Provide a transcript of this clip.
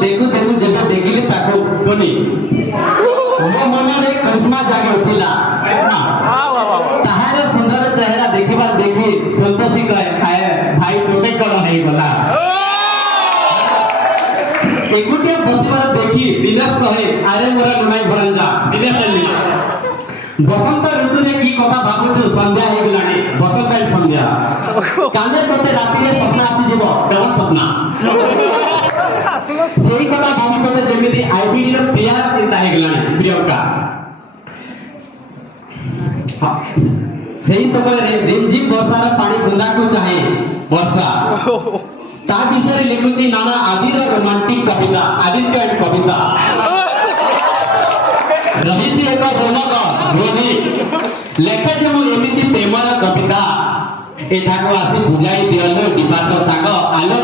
देखु देखु जब देखिली ताको कोनी मो मन रे करिश्मा जागे उठिला ताहारे सुंदर चेहरा देखिबा देखी संतोषी कहे आए भाई तोते कण नहीं गला एकुटिया बसिबार देखी दिनेश कहे अरे मोरा लुनाई भरंजा दिनेश चली बसंत ऋतु रे की कथा भाबुछु संध्या हे गलानी बसंत आई संध्या काले तोते राती रे सपना आसी जीवो डबल सपना सेही कथा भाबी तोते जेमिति आईबीडी रे प्रिया चिंता हे गलानी प्रियंका सेही समय रे रिमझिम वर्षा रे पानी बुंदा को चाहे वर्षा ता विषय लिखुची नाना आदिर रोमांटिक कविता आदित्य एंड कविता रविजी एक रोमक रोनी लेखे जे मु एमिति प्रेमर कविता एठाको आसी बुझाई दियलो डिपार्ट साग आलो